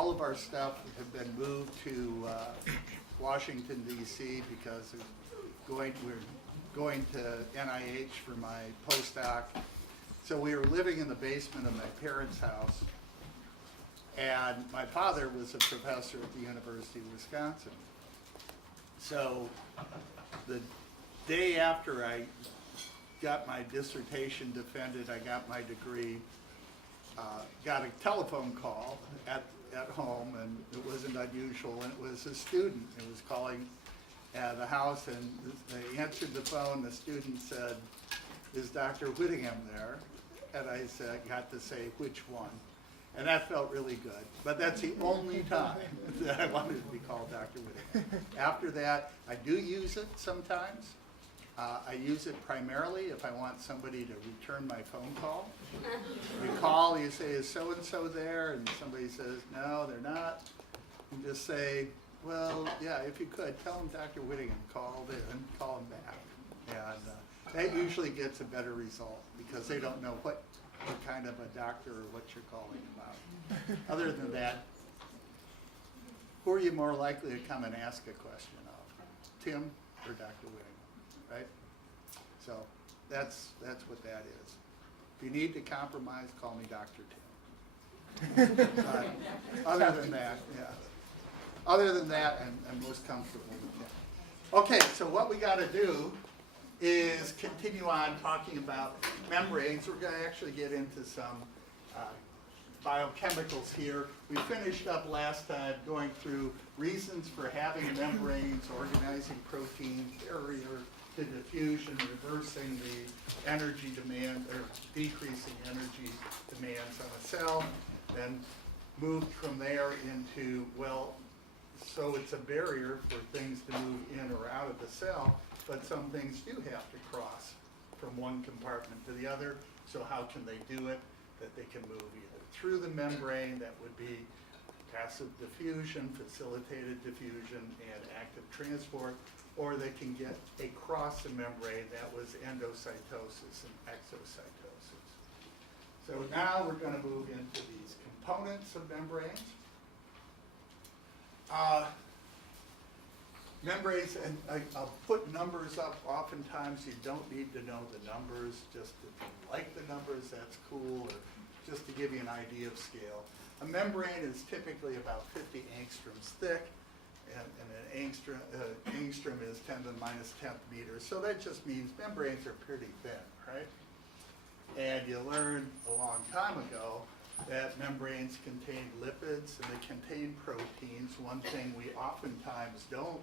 all of our stuff have been moved to Washington, D.C. because we're going to NIH for my postdoc. So we were living in the basement of my parents' house, and my father was a professor at the University of Wisconsin. So the day after I got my dissertation defended, I got my degree, got a telephone call at home, and it wasn't unusual, and it was a student who was calling the house, and they answered the phone. The student said, "Is Dr. Whittingham there?" And I said, got to say, "Which one?" And that felt really good. But that's the only time that I wanted to be called Dr. Whittingham. After that, I do use it sometimes. I use it primarily if I want somebody to return my phone call. You call, you say, "Is so-and-so there?" And somebody says, "No, they're not." And just say, "Well, yeah, if you could, tell them Dr. Whittingham called in, call him back." And that usually gets a better result because they don't know what kind of a doctor or what you're calling about. Other than that, who are you more likely to come and ask a question of? Tim or Dr. Whittingham, right? So that's what that is. If you need to compromise, call me Dr. Tim. Other than that, yeah. Other than that, I'm most comfortable with that. Okay, so what we got to do is continue on talking about membranes. We're going to actually get into some biochemicals here. We finished up last time going through reasons for having membranes, organizing proteins, barrier to diffusion, reversing the energy demand or decreasing energy demands on a cell. Then moved from there into, well, so it's a barrier for things to move in or out of the cell, but some things do have to cross from one compartment to the other. So how can they do it? That they can move either through the membrane, that would be passive diffusion, facilitated diffusion, and active transport, or they can get across the membrane, that was endocytosis and exocytosis. So now we're going to move into these components of membranes. Membranes, and I'll put numbers up. Oftentimes you don't need to know the numbers, just if you like the numbers, that's cool, or just to give you an idea of scale. A membrane is typically about 50 angstroms thick, and an angstrom is 10 to the minus 10th meters. So that just means membranes are pretty thin, right? And you learned a long time ago that membranes contain lipids and they contain proteins. One thing we oftentimes don't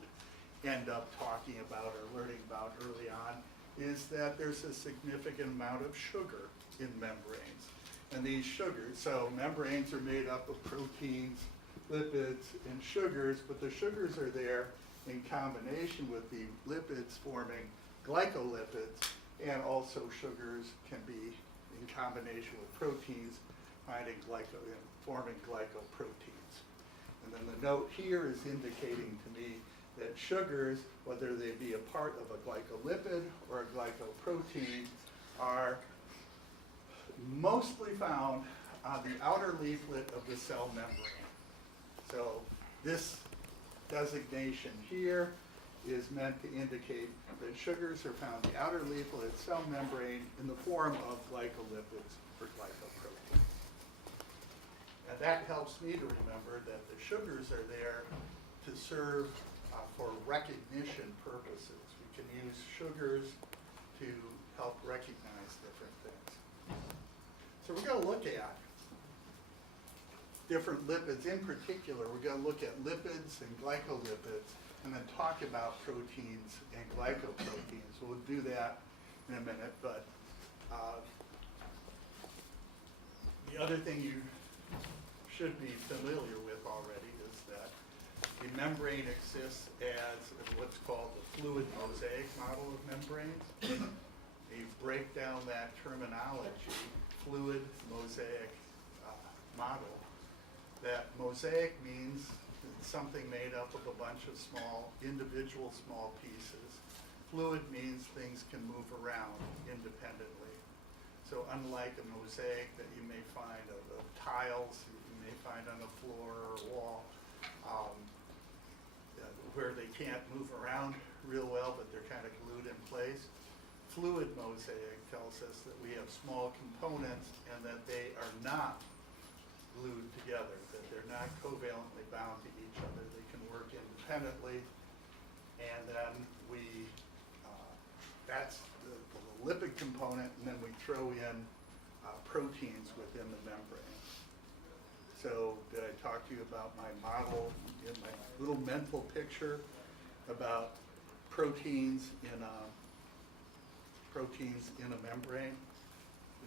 end up talking about or learning about early on is that there's a significant amount of sugar in membranes. And these sugars, so membranes are made up of proteins, lipids, and sugars, but the sugars are there in combination with the lipids forming glycolipids, and also sugars can be in combination with proteins forming glycoproteins. And then the note here is indicating to me that sugars, whether they be a part of a glycolipid or a glycoprotein, are mostly found on the outer leaflet of the cell membrane. So this designation here is meant to indicate that sugars are found in the outer leaflet of the cell membrane in the form of glycolipids or glycoproteins. And that helps me to remember that the sugars are there to serve for recognition purposes. We can use sugars to help recognize different things. So we're going to look at different lipids. In particular, we're going to look at lipids and glycolipids, and then talk about proteins and glycoproteins. We'll do that in a minute, but the other thing you should be familiar with already is that the membrane exists as what's called the fluid mosaic model of membranes. You break down that terminology, fluid mosaic model. That mosaic means it's something made up of a bunch of individual small pieces. Fluid means things can move around independently. So unlike a mosaic that you may find of tiles, you may find find on the floor or wall, where they can't move around real well, but they're kind of glued in place. Fluid mosaic tells us that we have small components and that they are not glued together, that they're not covalently bound to each other. They can work independently. And then that's the lipid component, and then we throw in proteins within the membrane. So did I talk to you about my model in my little mental picture about proteins in a membrane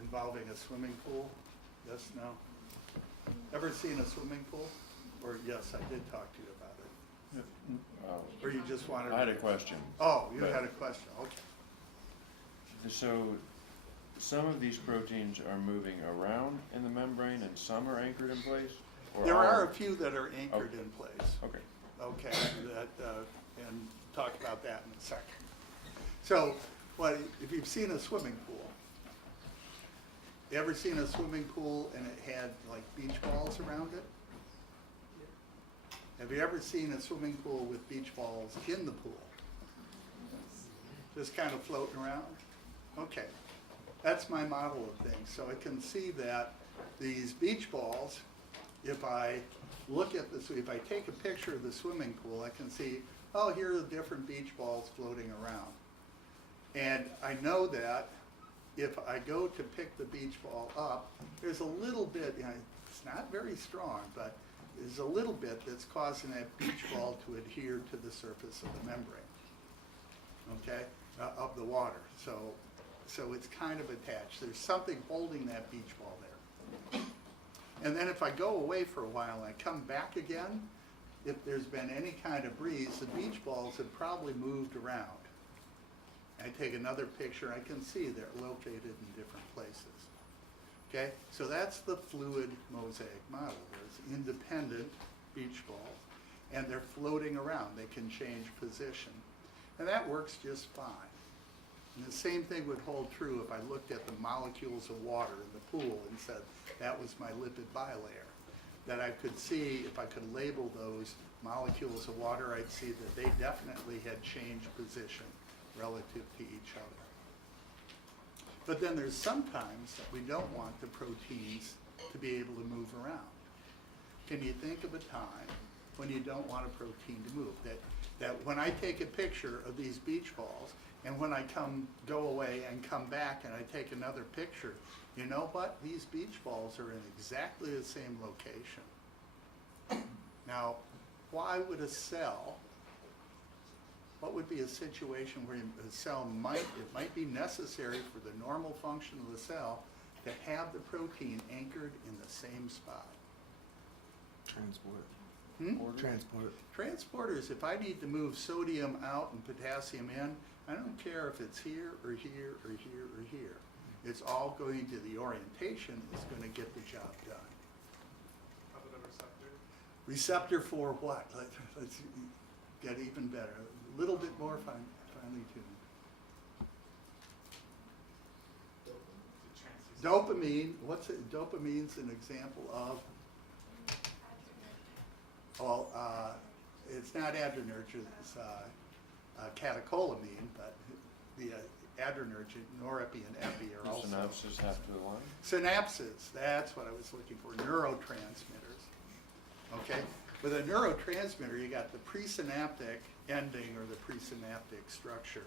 involving a swimming pool? Yes, no? Ever seen a swimming pool? Or yes, I did talk to you about it. Or you just wanted? I had a question. Oh, you had a question, okay. So some of these proteins are moving around in the membrane and some are anchored in place? Or There are a few that are anchored in place. Okay. Okay, and talk about that in a second. So, if you've seen a swimming pool, you ever seen a swimming pool and it had like beach balls around it? Have you ever seen a swimming pool with beach balls in the pool? Just kind of floating around? Okay, that's my model of things. So I can see that these beach balls, if I look at this, if I take a picture of the swimming pool, I can see, oh, here are the different beach balls floating around. And I know that if I go to pick the beach ball up, there's a little bit, it's not very strong, but there's a little bit that's causing that beach ball to adhere to the surface of the membrane, okay, of the water. So it's kind of attached. There's something holding that beach ball there. And then if I go away for a while and I come back again, if there's been any kind of breeze, the beach balls have probably moved around. I take another picture, I can see they're located in different places. Okay, so that's the fluid mosaic model. There's independent beach balls, and they're floating around. They can change position, and that works just fine. And the same thing would hold true if I looked at the molecules of water in the pool and said that was my lipid bilayer. That I could see, if I could label those molecules of water, I'd see that they definitely had changed position relative to each other. But then there's sometimes that we don't want the proteins to be able to move around. Can you think of a time when you don't want a protein to move? That when I take a picture of these beach balls, and when I go away and come back and I take another picture, you know what? These beach balls are in exactly the same location. Now, why would a cell, what would be a situation where a cell it might be necessary for the normal function of the cell to have the protein anchored in the same spot? Transport. Transport. Transporters, if I need to move sodium out and potassium in, I don't care if it's here or here or here or here. It's all going to the orientation is going to get the job done. How about a receptor? Receptor for what? Let's get even better. A little bit more finely tuned. Dopamine. What's it? Dopamine's an example of. Well, it's not adrenergic. It's catecholamine, but the adrenergic, norepinephrine, and epi are also. Synapses have to align? Synapses, that's what I was looking for, neurotransmitters. Okay, with a neurotransmitter, you got the presynaptic ending or the presynaptic structure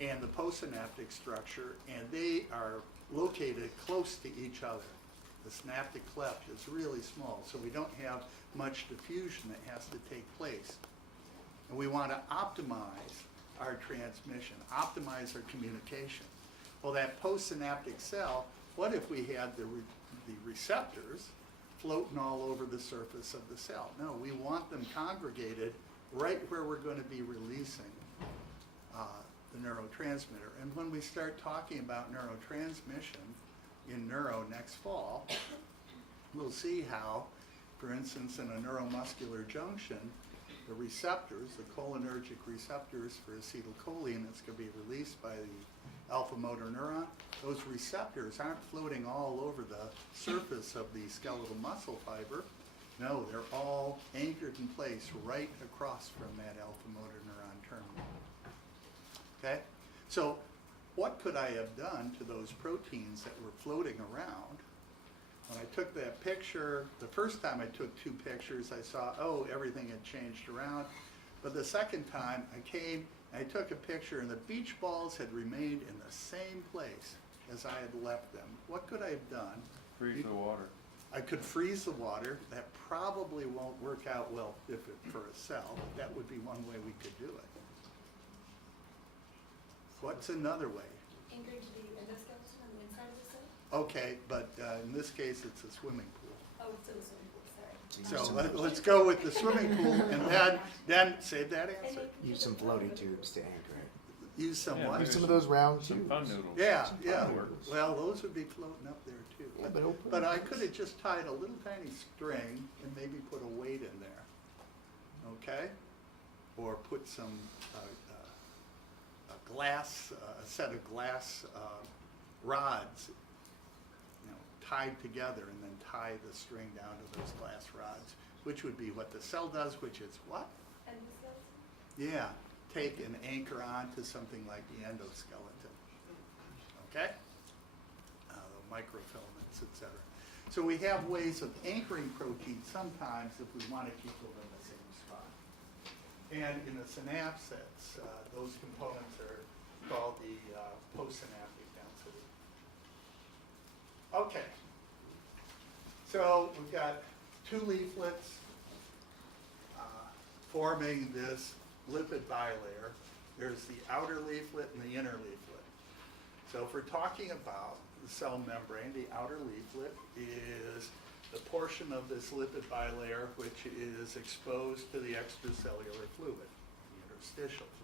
and the postsynaptic structure, and they are located close to each other. The synaptic cleft is really small, so we don't have much diffusion that has to take place. And we want to optimize our transmission, optimize our communication. Well, that postsynaptic cell, what if we had the receptors floating all over the surface of the cell? No, we want them congregated right where we're going to be releasing the neurotransmitter. And when we start talking about neurotransmission in neuro next fall, we'll see how, for instance, in a neuromuscular junction, the receptors, the cholinergic receptors for acetylcholine that's going to be released by the alpha motor neuron, those receptors aren't floating all over the surface of the skeletal muscle fiber. No, they're all anchored in place right across from that alpha motor neuron terminal. Okay? So what could I have done to those proteins that were floating around? When I took that picture, the first time I took 2 pictures, I saw, oh, everything had changed around. But the second time I came, I took a picture and the beach balls had remained in the same place as I had left them. What could I have done? Freeze the water. I could freeze the water. That probably won't work out well for a cell, but that would be one way we could do it. What's another way? Anchored to the endoskeleton on the inside of the cell? Okay, but in this case, it's a swimming pool. Oh, it's in the swimming pool, sorry. So let's go with the swimming pool and then save that And answer. they can Use put some the floating floating- tubes to anchor it. Use some Yeah, what? Use some of those round Some tubes. fun noodles. Yeah, Some yeah. fireworks. Well, those would be floating up there too. Yeah, but open But it. I could have just tied a little tiny string and maybe put a weight in there. Okay? Or put some a set of glass rods, tied together, and then tie the string down to those glass rods, which would be what the cell does, which is what? Endoskeleton? Yeah, take an anchor onto something like the endoskeleton. Okay? The microfilaments, etc. So we have ways of anchoring proteins sometimes if we want to keep them in the same spot. And in the synapses, those components are called the postsynaptic density. Okay. So we've got 2 leaflets forming this lipid bilayer. There's the outer leaflet and the inner leaflet. So if we're talking about the cell membrane, the outer leaflet is the portion of this lipid bilayer which is exposed to the extracellular fluid, the interstitial fluid.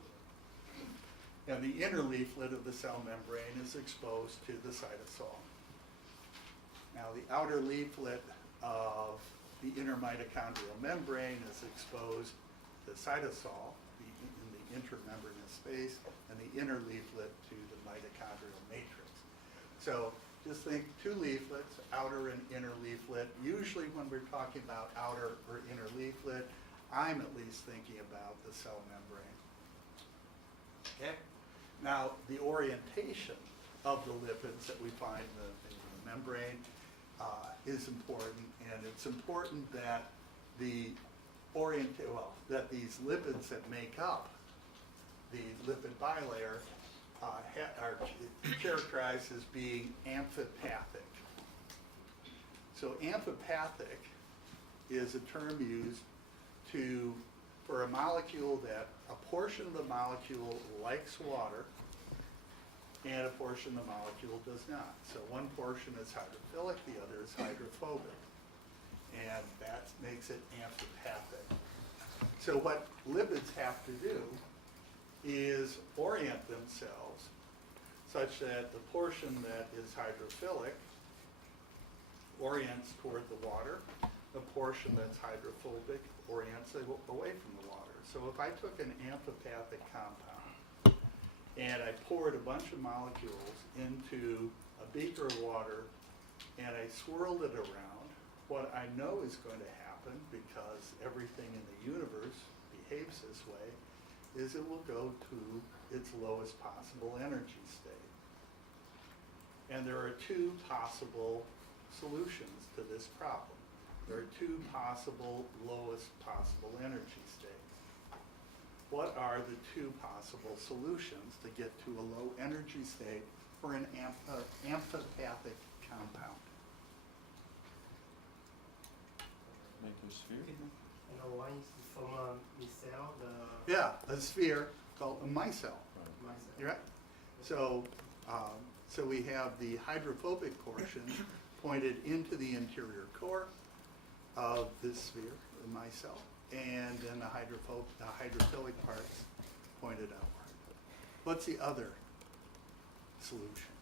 And the inner leaflet of the cell membrane is exposed to the cytosol. Now the outer leaflet of the inner mitochondrial membrane is exposed to cytosol in the intramembranous space, and the inner leaflet to the mitochondrial matrix. So just think 2 leaflets, outer and inner leaflet. Usually when we're talking about outer or inner leaflet, I'm at least thinking about the cell membrane. Okay? Now the orientation of the lipids that we find in the membrane is important, and it's important that that these lipids that make up the lipid bilayer are characterized as being amphipathic. So amphipathic is a term used for a molecule that a portion of the molecule likes water and a portion of the molecule does not. So one portion is hydrophilic, the other is hydrophobic. And that makes it amphipathic. So what lipids have to do is orient themselves such that the portion that is hydrophilic orients toward the water, the portion that's hydrophobic orients away from the water. So if I took an amphipathic compound and I poured a bunch of molecules into a beaker of water and I swirled it around, what I know is going to happen, because everything in the universe behaves this way, is it will go to its lowest possible energy state. And there are 2 possible solutions to this problem. There are 2 possible lowest possible energy states. What are the 2 possible solutions to get to a low energy state for an amphipathic compound? Make a sphere. And one is from a micelle, the Yeah, a sphere called a micelle. micelle. You're right. So, so we have the hydrophobic portion pointed into the interior core of this sphere, the micelle, and then the hydrophilic parts pointed outward. What's the other solution?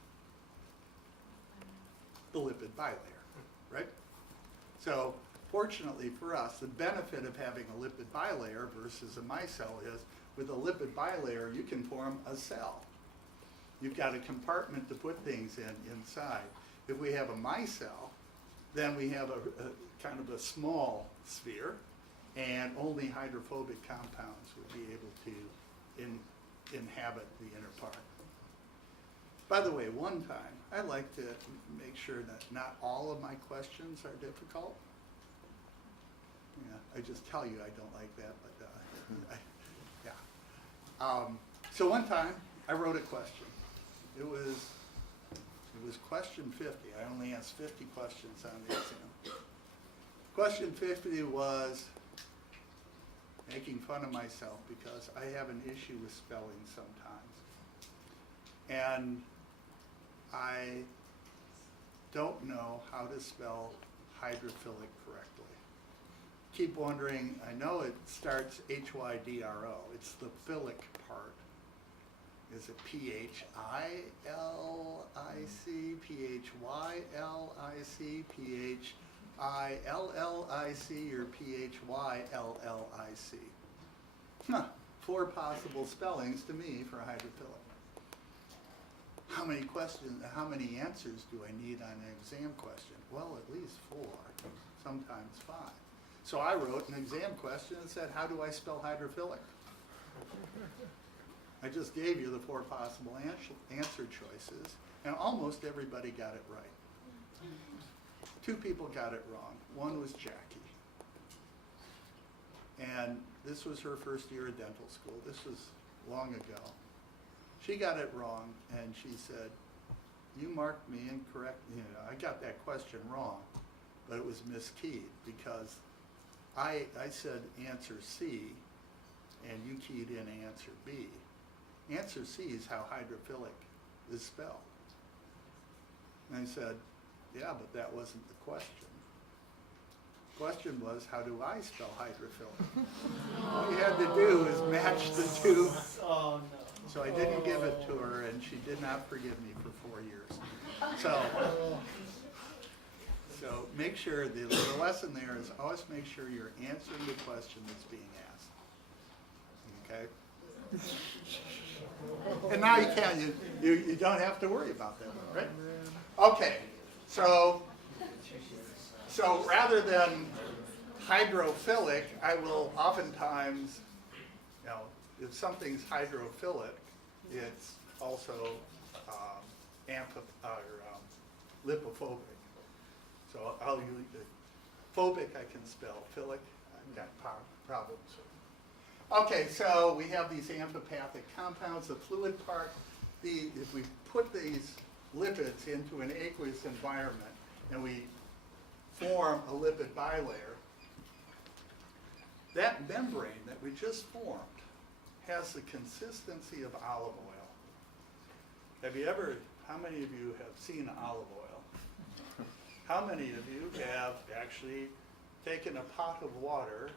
The lipid bilayer, right? So fortunately for us, the benefit of having a lipid bilayer versus a micelle is with a lipid bilayer, you can form a cell. You've got a compartment to put things inside. If we have a micelle, then we have kind of a small sphere, and only hydrophobic compounds would be able to inhabit the inner part. By the way, one time, I like to make sure that not all of my questions are difficult. Yeah, I just tell you I don't like that, but yeah. So one time, I wrote a question. It was question 50. I only asked 50 questions on the exam. Question 50 was making fun of myself because I have an issue with spelling sometimes. And I don't know how to spell hydrophilic correctly. Keep wondering, I know it starts H-Y-D-R-O. It's the philic part. Is it P-H-I-L-I-C, P-H-Y-L-I-C, P-H-I-L-L-I-C, or P-H-Y-L-L-I-C? Huh, 4 possible spellings to me for hydrophilic. How many answers do I need on an exam question? Well, at least 4, sometimes 5. So I wrote an exam question and said, how do I spell hydrophilic? I just gave you the 4 possible answer choices, and almost everybody got it right. 2 people got it wrong. One was Jackie. And this was her first year of dental school. This was long ago. She got it wrong, and she said, you marked me incorrect. You know, I got that question wrong, but it was miskeyed because I said answer C, and you keyed in answer B. Answer C is how hydrophilic is spelled. And I said, yeah, but that wasn't the question. The question was, how do I spell hydrophilic? All you had to do is match the 2. Oh no. So I didn't give it to her, and she did not forgive me for 4 years. So make sure, the lesson there is always make sure you're answering the question that's being asked. Okay? And now you can't, you don't have to worry about that one, right? Okay, so rather than hydrophilic, I will oftentimes, if something's hydrophilic, it's also lipophobic. So I'll use phobic I can spell, philic I've got problems with. Okay, so we have these amphipathic compounds, the fluid part. If we put these lipids into an aqueous environment and we form a lipid bilayer, that membrane that we just formed has the consistency of olive oil. How many of you have seen olive oil? How many of you have actually taken a pot of water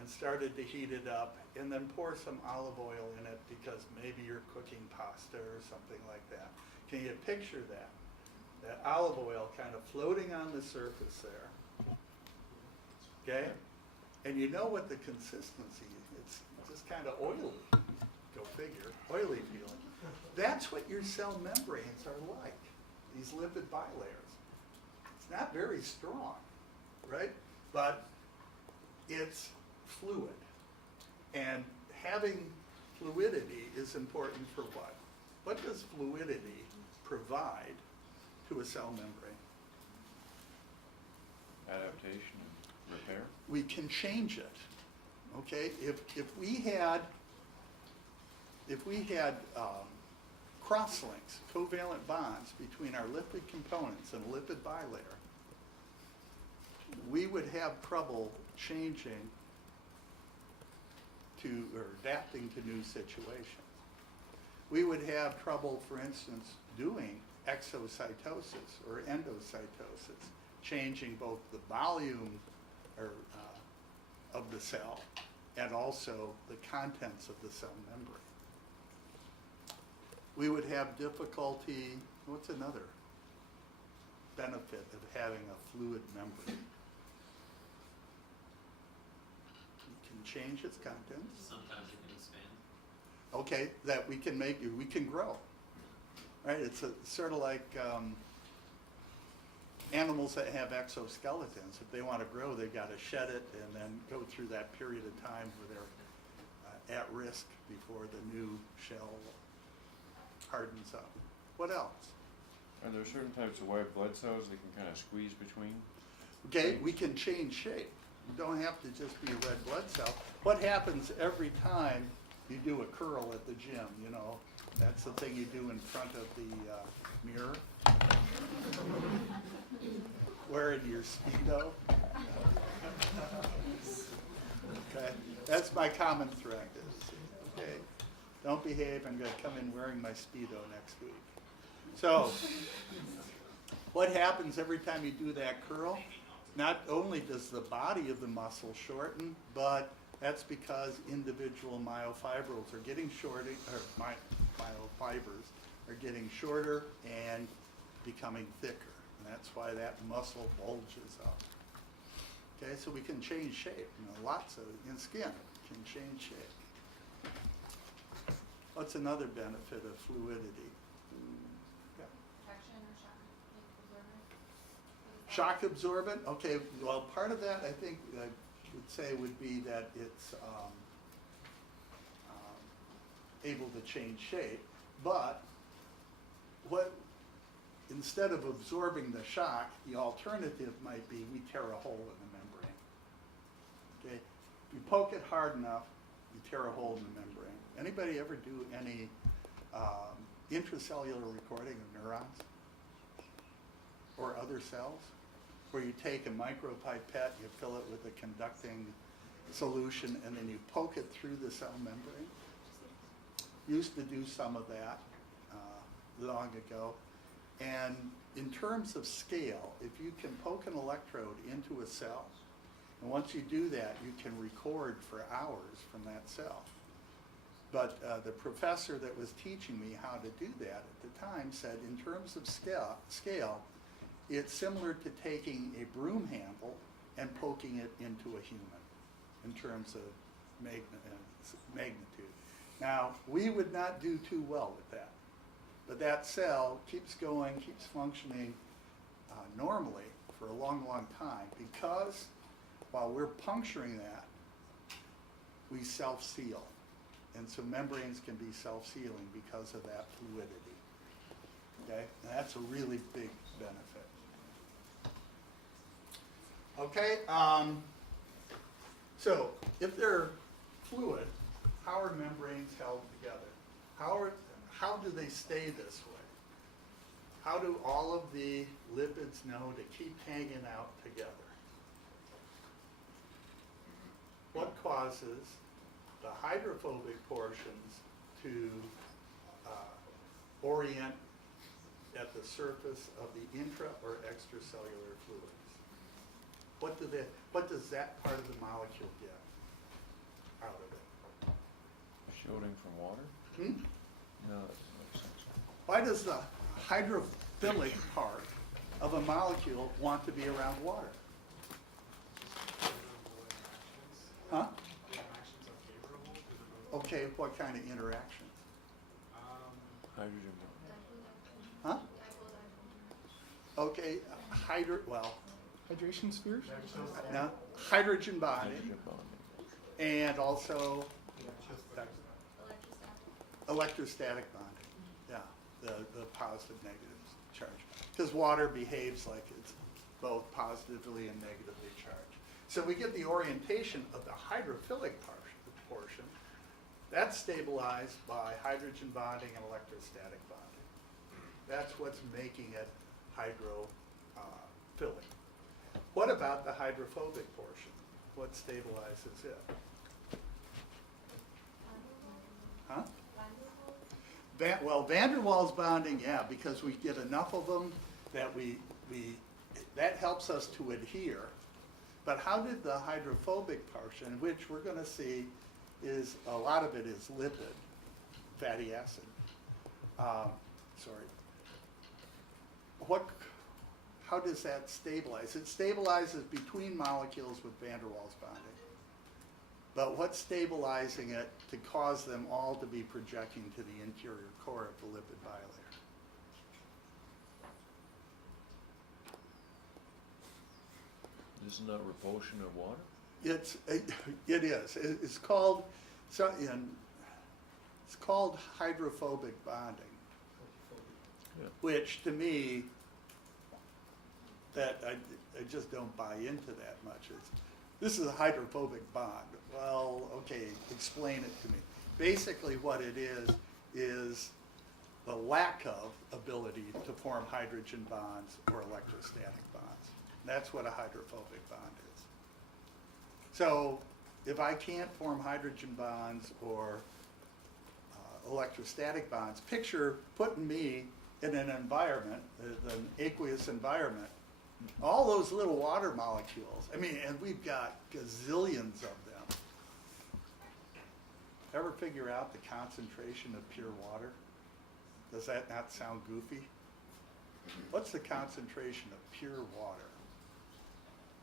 and started to heat it up and then pour some olive oil in it because maybe you're cooking pasta or something like that? Can you picture that? That olive oil kind of floating on the surface there. Okay? And you know what the consistency is. It's just kind of oily. Go figure. Oily feeling. That's what your cell membranes are like, these lipid bilayers. It's not very strong, right? But it's fluid. And having fluidity is important for what? What does fluidity provide to a cell membrane? Adaptation and repair. We can change it. Okay, if we had cross-links, covalent bonds between our lipid components and a lipid bilayer, we would have trouble changing to or adapting to new situations. We would have trouble, for instance, doing exocytosis or endocytosis, changing both the volume of the cell and also the contents of the cell membrane. We would have difficulty, what's another benefit of having a fluid membrane? You can change its contents. Sometimes it can expand. Okay, that we can grow. Right, it's sort of like animals that have exoskeletons, if they want to grow, they've got to shed it and then go through that period of time where they're at risk before the new shell hardens up. What else? Are there certain types of white blood cells that can kind of squeeze between? Okay, we can change shape. You don't have to just be a red blood cell. What happens every time you do a curl at the gym, you know? That's the thing you do in front of the mirror. Wearing your Speedo. Okay, that's my common threat is, okay, don't behave, I'm gonna come in wearing my Speedo next week. So, what happens every time you do that curl? Not only does the body of the muscle shorten, but that's because individual myofibrils are getting shorter, or myofibers are getting shorter and becoming thicker. And that's why that muscle bulges up. Okay, so we can change shape. You know, lots of, in skin, can change shape. What's another benefit of fluidity? Yeah. Traction or shock absorbent? Shock absorbent, okay, well, part of that, I think, I would say would be that it's able to change shape, but instead of absorbing the shock, the alternative might be we tear a hole in the membrane. Okay, if you poke it hard enough, you tear a hole in the membrane. Anybody ever do any intracellular recording of neurons or other cells? Where you take a micropipette, you fill it with a conducting solution, and then you poke it through the cell membrane. Used to do some of that long ago. And in terms of scale, if you can poke an electrode into a cell, and once you do that, you can record for hours from that cell. But the professor that was teaching me how to do that at the time said, in terms of scale, it's similar to taking a broom handle and poking it into a human in terms of magnitude. Now, we would not do too well with that. But that cell keeps going, keeps functioning normally for a long, long time because while we're puncturing that, we self-seal. And so membranes can be self-sealing because of that fluidity. Okay, and that's a really big benefit. Okay, so if they're fluid, how are membranes held together? How do they stay this way? How do all of the lipids know to keep hanging out together? What causes the hydrophobic portions to orient at the surface of the intra or extracellular fluids? What does that part of the molecule get out of it? Shielding from water? No, that doesn't make sense. Why does the hydrophilic part of a molecule want to be around water? Huh? The interactions are favorable to the both. Okay, what kind of interactions? Hydrogen bond. Huh? Okay, Hydration spheres? now, hydrogen bonding, Hydrogen bonding. and also Electrostatic. electrostatic bonding. Yeah, the positive negative charge. Because water behaves like it's both positively and negatively charged. So we get the orientation of the hydrophilic portion. That's stabilized by hydrogen bonding and electrostatic bonding. That's what's making it hydrophilic. What about the hydrophobic portion? What stabilizes it? Huh? Well, van der Waals bonding, yeah, because we get enough of them that that helps us to adhere. But how did the hydrophobic portion, which we're going to see is a lot of it is lipid, fatty acid. How does that stabilize? It stabilizes between molecules with van der Waals bonding. But what's stabilizing it to cause them all to be projecting to the interior core of the lipid bilayer? Isn't that repulsion of water? It is. It's called it's called hydrophobic bonding, Yeah. which to me, that I just don't buy into that much. This is a hydrophobic bond. Well, okay, explain it to me. Basically what it is the lack of ability to form hydrogen bonds or electrostatic bonds. That's what a hydrophobic bond is. So if I can't form hydrogen bonds or electrostatic bonds, picture putting me in an environment, an aqueous environment, all those little water molecules. I mean, and we've got gazillions of them. Ever figure out the concentration of pure water? Does that not sound goofy? What's the concentration of pure water?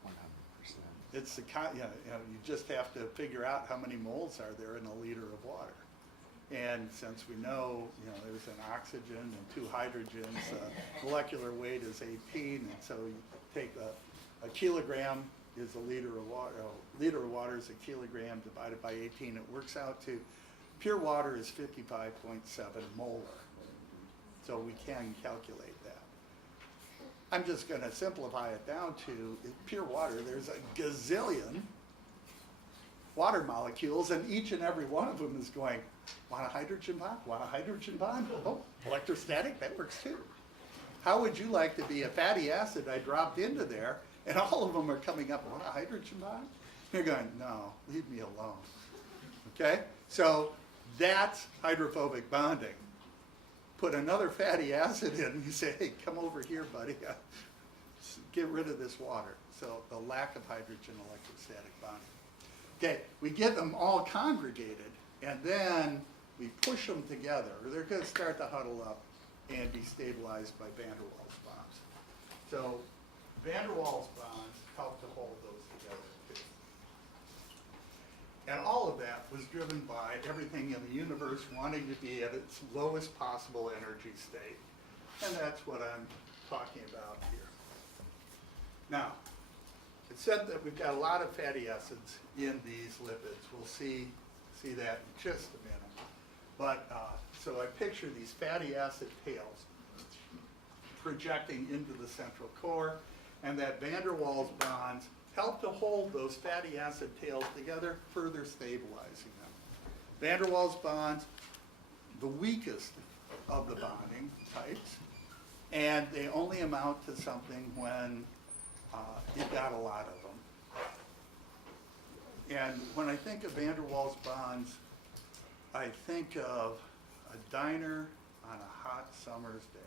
100%. It's the you just have to figure out how many moles are there in a liter of water. And since we know, there's an oxygen and two hydrogens, molecular weight is 18, and so you take a kilogram is a liter of water. A liter of water is a kilogram divided by 18. It works out to pure water is 55.7 molar. So we can calculate that. I'm just going to simplify it down to pure water. There's a gazillion water molecules, and each and every one of them is going, want a hydrogen bond? Want a hydrogen bond? Oh, electrostatic, that works too. How would you like to be a fatty acid I dropped into there, and all of them are coming up, want a hydrogen bond? You're going, no, leave me alone. Okay? So that's hydrophobic bonding. Put another fatty acid in, and you say, hey, come over here, buddy. Get rid of this water. So the lack of hydrogen electrostatic bonding. Okay, we get them all congregated, and then we push them together. They're going to start to huddle up and be stabilized by van der Waals bonds. So van der Waals bonds help to hold those together too. And all of that was driven by everything in the universe wanting to be at its lowest possible energy state. And that's what I'm talking about here. Now, it said that we've got a lot of fatty acids in these lipids. We'll see that in just a minute. But so I picture these fatty acid tails projecting into the central core, and that van der Waals bonds help to hold those fatty acid tails together, further stabilizing them. Van der Waals bonds, the weakest of the bonding types, and they only amount to something when you've got a lot of them. And when I think of van der Waals bonds, I think of a diner on a hot summer's day.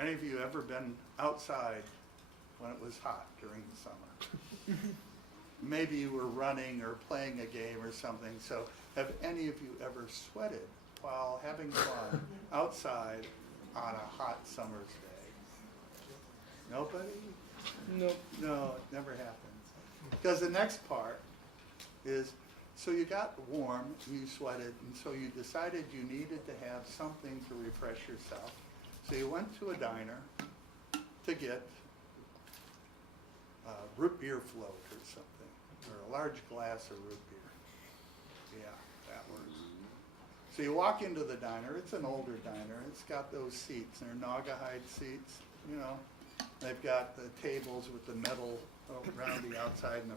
Any of you ever been outside when it was hot during the summer? Maybe you were running or playing a game or something. So have any of you ever sweated while having fun outside on a hot summer's day? Nobody? Nope. No, it never happens. Because the next part is, so you got warm, you sweated, and so you decided you needed to have something to refresh yourself. So you went to a diner to get root beer float or something, or a large glass of root beer. Yeah, that works. So you walk into the diner. It's an older diner. It's got those seats. They're Naugahyde seats, you know. They've got the tables with the metal around the outside and the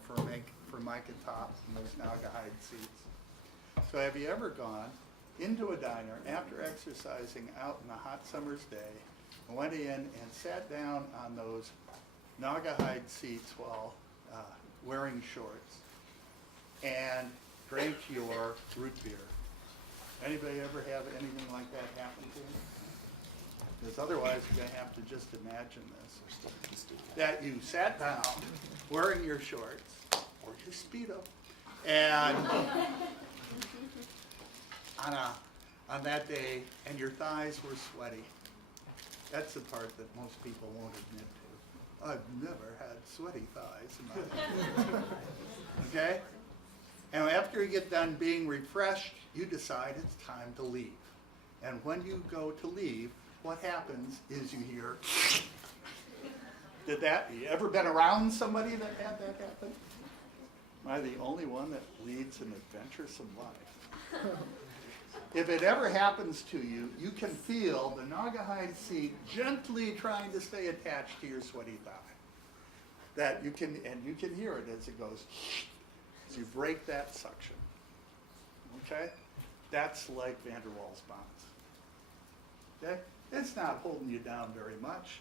Formica tops and those Naugahyde seats. So have you ever gone into a diner after exercising out in a hot summer's day, and went in and sat down on those Naugahyde seats while wearing shorts and drank your root beer? Anybody ever have anything like that happen to you? Because otherwise you're going to have to just imagine this. That you sat down wearing your shorts or your Speedo and on that day, and your thighs were sweaty. That's the part that most people won't admit to. I've never had sweaty thighs in my life. Okay? And after you get done being refreshed, you decide it's time to leave. And when you go to leave, what happens is you hear, You ever been around somebody that had that happen? Am I the only one that leads an adventuresome life? If it ever happens to you, you can feel the naugahyde seed gently trying to stay attached to your sweaty thigh. That you can hear it as it goes, as you break that suction. Okay? That's like van der Waals bonds. Okay? It's not holding you down very much.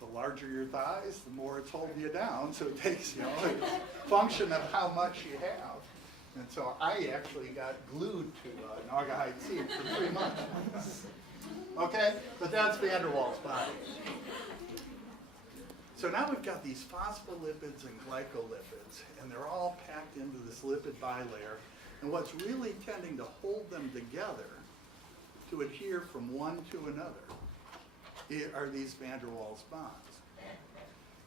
The larger your thighs, the more it's holding you down. So it takes, it's a function of how much you have. And so I actually got glued to naugahyde seed for 3 months. Okay? But that's van der Waals body. So now we've got these phospholipids and glycolipids, and they're all packed into this lipid bilayer. And what's really tending to hold them together to adhere from one to another are these van der Waals bonds.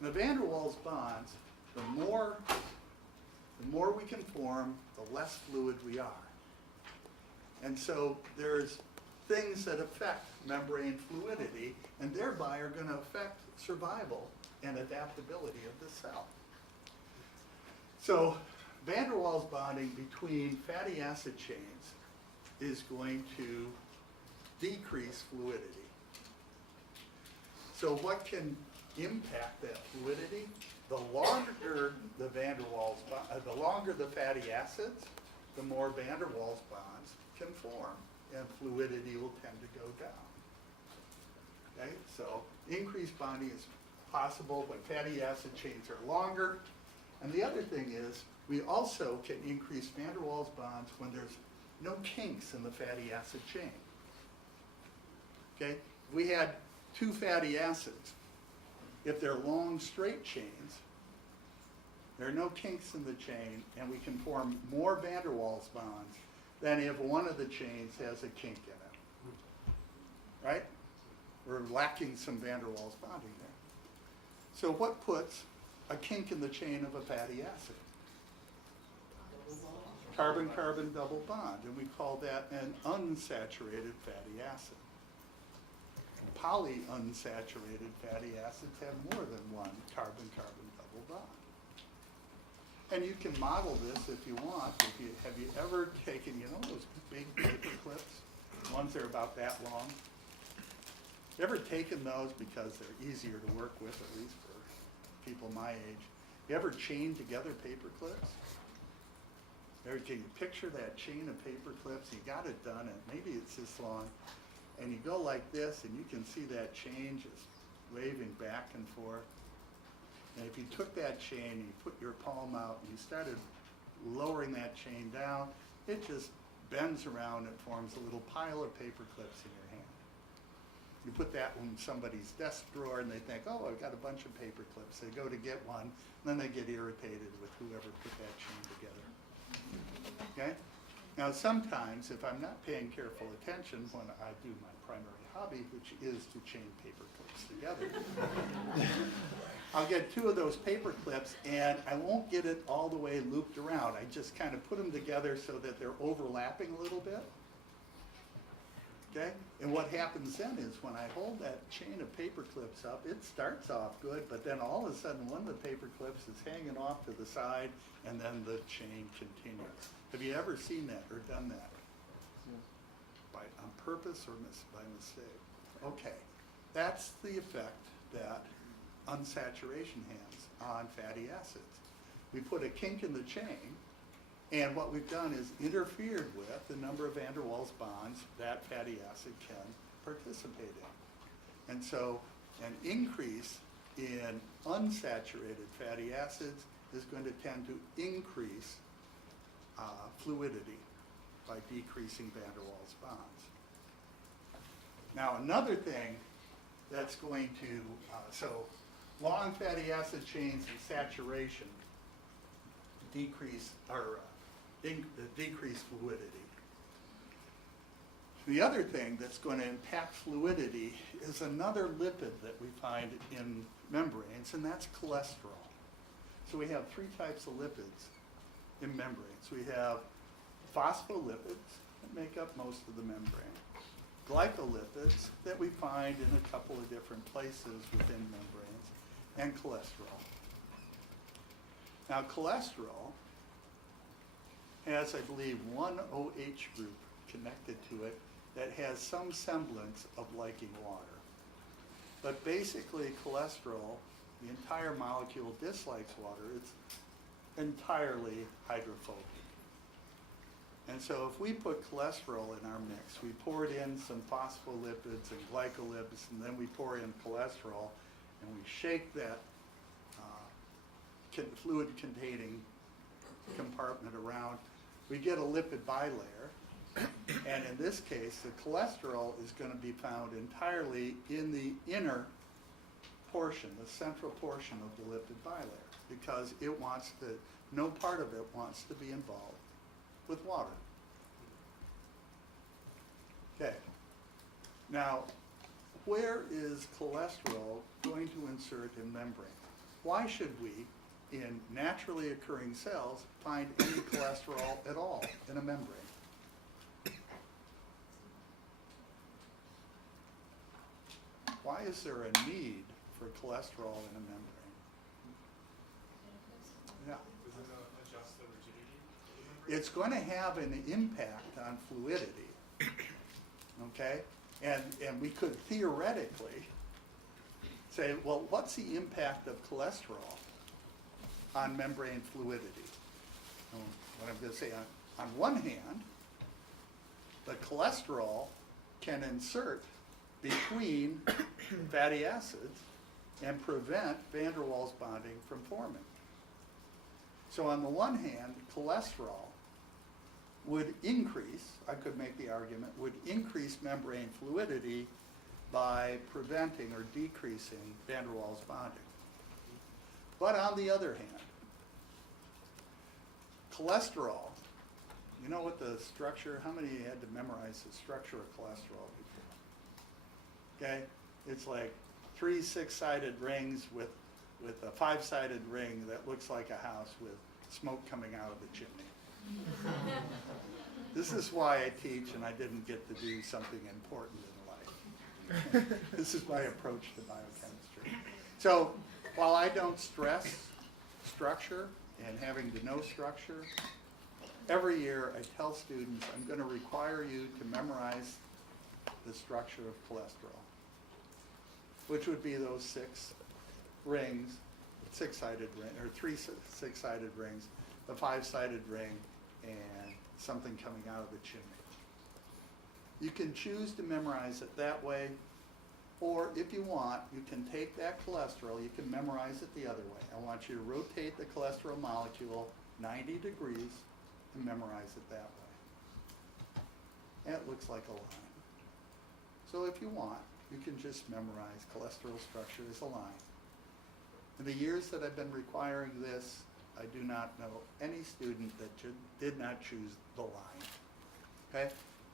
And the van der Waals bonds, the more we can form, the less fluid we are. And so there's things that affect membrane fluidity and thereby are going to affect survival and adaptability of the cell. So van der Waals bonding between fatty acid chains is going to decrease fluidity. So what can impact that fluidity? The longer the van der Waals, the longer the fatty acids, the more van der Waals bonds can form, and fluidity will tend to go down. Okay, so increased bonding is possible when fatty acid chains are longer. And the other thing is, we also can increase van der Waals bonds when there's no kinks in the fatty acid chain. Okay, if we had 2 fatty acids, if they're long straight chains, there are no kinks in the chain, and we can form more van der Waals bonds than if one of the chains has a kink in it. Right? We're lacking some van der Waals bonding there. So what puts a kink in the chain of a fatty acid? Carbon-carbon double bond, and we call that an unsaturated fatty acid. Polyunsaturated fatty acids have more than one carbon-carbon double bond. And you can model this if you want. Have you ever taken, those big paper clips, ones that are about that long? You ever taken those because they're easier to work with, at least for people my age? You ever chained together paper clips? Can you picture that chain of paper clips? You got it done, and maybe it's this long, and you go like this, and you can see that chain just waving back and forth. And if you took that chain, and you put your palm out, and you started lowering that chain down, it just bends around and forms a little pile of paper clips in your hand. You put that in somebody's desk drawer, and they think, oh, I've got a bunch of paper clips. They go to get one, and then they get irritated with whoever put that chain together. Okay? Now, sometimes, if I'm not paying careful attention when I do my primary hobby, which is to chain paper clips together, I'll get 2 of those paper clips, and I won't get it all the way looped around. I just kind of put them together so that they're overlapping a little bit. Okay? And what happens then is when I hold that chain of paper clips up, it starts off good, but then all of a sudden one of the paper clips is hanging off to the side, and then the chain continues. Have you ever seen that or done that? Yeah. On purpose or by mistake? Okay. That's the effect that unsaturation has on fatty acids. We put a kink in the chain, and what we've done is interfered with the number of van der Waals bonds that fatty acid can participate in. And so an increase in unsaturated fatty acids is going to tend to increase fluidity by decreasing van der Waals bonds. Now another thing that's going to, so long fatty acid chains and saturation decrease fluidity. The other thing that's going to impact fluidity is another lipid that we find in membranes, and that's cholesterol. So we have 3 types of lipids in membranes. We have phospholipids that make up most of the membrane. glycolipids that we find in a couple of different places within membranes, and cholesterol. Now cholesterol has, I believe, one OH group connected to it that has some semblance of liking water. But basically cholesterol, the entire molecule dislikes water. It's entirely hydrophobic. And so if we put cholesterol in our mix, we poured in some phospholipids and glycolipids, and then we pour in cholesterol, and we shake that fluid-containing compartment around, we get a lipid bilayer. And in this case, the cholesterol is going to be found entirely in the inner portion, the central portion of the lipid bilayer, because it wants to, no part of it wants to be involved with water. Okay. Now, where is cholesterol going to insert in membrane? Why should we, in naturally occurring cells, find any cholesterol at all in a membrane? Why is there a need for cholesterol in a membrane? Yeah. Is it to adjust the rigidity of the membrane? It's going to have an impact on fluidity, okay? And we could theoretically say, well, what's the impact of cholesterol on membrane fluidity? What I'm going to say, on one hand, the cholesterol can insert between fatty acids and prevent van der Waals bonding from forming. So on the one hand, cholesterol would increase, I could make the argument, would increase membrane fluidity by preventing or decreasing van der Waals bonding. But on the other hand, cholesterol, you know what the structure, how many had to memorize the structure of cholesterol before? Okay, it's like 3 6-sided rings with a 5-sided ring that looks like a house with smoke coming out of the chimney. This is why I teach and I didn't get to do something important in life. This is my approach to biochemistry. So while I don't stress structure and having to know structure, every year I tell students I'm going to require you to memorize the structure of cholesterol, which would be those 6 rings, 6-sided ring, or 3 6-sided rings, the 5-sided ring, and something coming out of the chimney. You can choose to memorize it that way, or if you want, you can take that cholesterol, you can memorize it the other way. I want you to rotate the cholesterol molecule 90 degrees and memorize it that way. And it looks like a line. So if you want, you can just memorize cholesterol structure as a line. In the years that I've been requiring this, I do not know any student that did not choose the line. Okay?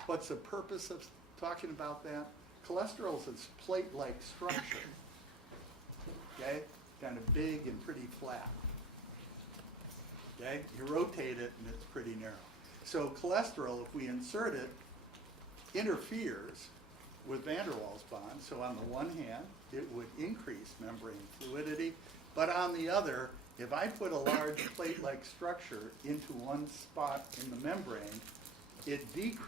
What's the purpose of talking about that? Cholesterol is this plate-like structure. Okay? Kind of big and pretty flat. Okay? You rotate it and it's pretty narrow. So cholesterol, if we insert it, interferes with van der Waals bond. So on the one hand, it would increase membrane fluidity, but on the other, if I put a large plate-like structure into one spot in the membrane, it decreases